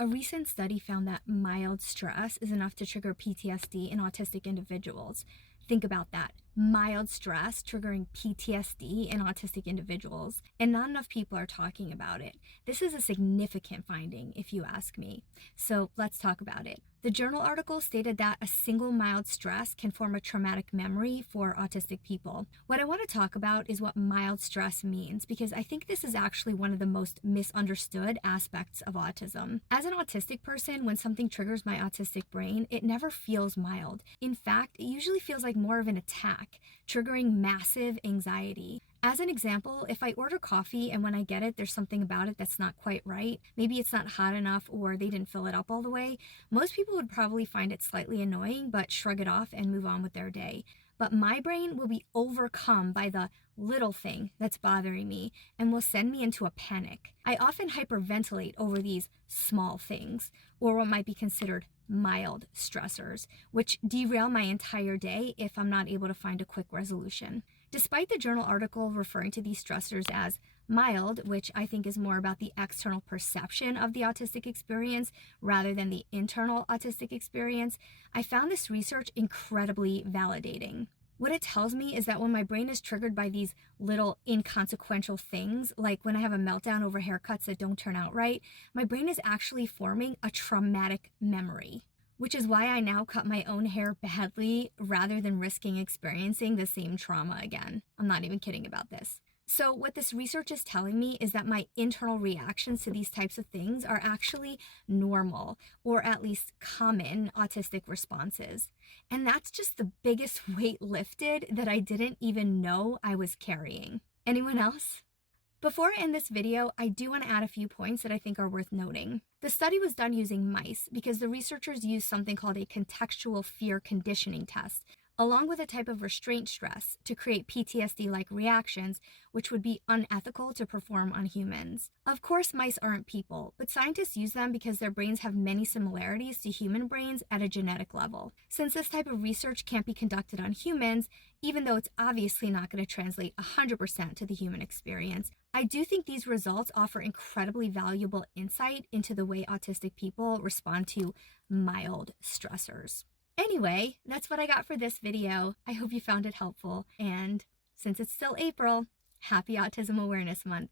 A recent study found that mild stress is enough to trigger PTSD in autistic individuals. Think about that. Mild stress triggering PTSD in autistic individuals, and not enough people are talking about it. This is a significant finding, if you ask me. So let's talk about it. The journal article stated that a single mild stress can form a traumatic memory for autistic people. What I want to talk about is what mild stress means, because I think this is actually one of the most misunderstood aspects of autism. As an autistic person, when something triggers my autistic brain, it never feels mild. In fact, it usually feels like more of an attack, triggering massive anxiety. As an example, if I order coffee and when I get it, there's something about it that's not quite right, maybe it's not hot enough or they didn't fill it up all the way, most people would probably find it slightly annoying but shrug it off and move on with their day. But my brain will be overcome by the little thing that's bothering me and will send me into a panic. I often hyperventilate over these small things, or what might be considered mild stressors, which derail my entire day if I'm not able to find a quick resolution. Despite the journal article referring to these stressors as mild, which I think is more about the external perception of the autistic experience rather than the internal autistic experience, I found this research incredibly validating. What it tells me is that when my brain is triggered by these little inconsequential things, like when I have a meltdown over haircuts that don't turn out right, my brain is actually forming a traumatic memory, which is why I now cut my own hair badly rather than risking experiencing the same trauma again. I'm not even kidding about this. So what this research is telling me is that my internal reactions to these types of things are actually normal, or at least common autistic responses. And that's just the biggest weight lifted that I didn't even know I was carrying. Anyone else? Before I end this video, I do want to add a few points that I think are worth noting. The study was done using mice because the researchers used something called a contextual fear conditioning test, along with a type of restraint stress to create PTSD-like reactions, which would be unethical to perform on humans. Of course, mice aren't people, but scientists use them because their brains have many similarities to human brains at a genetic level. Since this type of research can't be conducted on humans, even though it's obviously not going to translate 100% to the human experience, I do think these results offer incredibly valuable insight into the way autistic people respond to mild stressors. Anyway, that's what I got for this video. I hope you found it helpful. And since it's still April, happy Autism Awareness Month.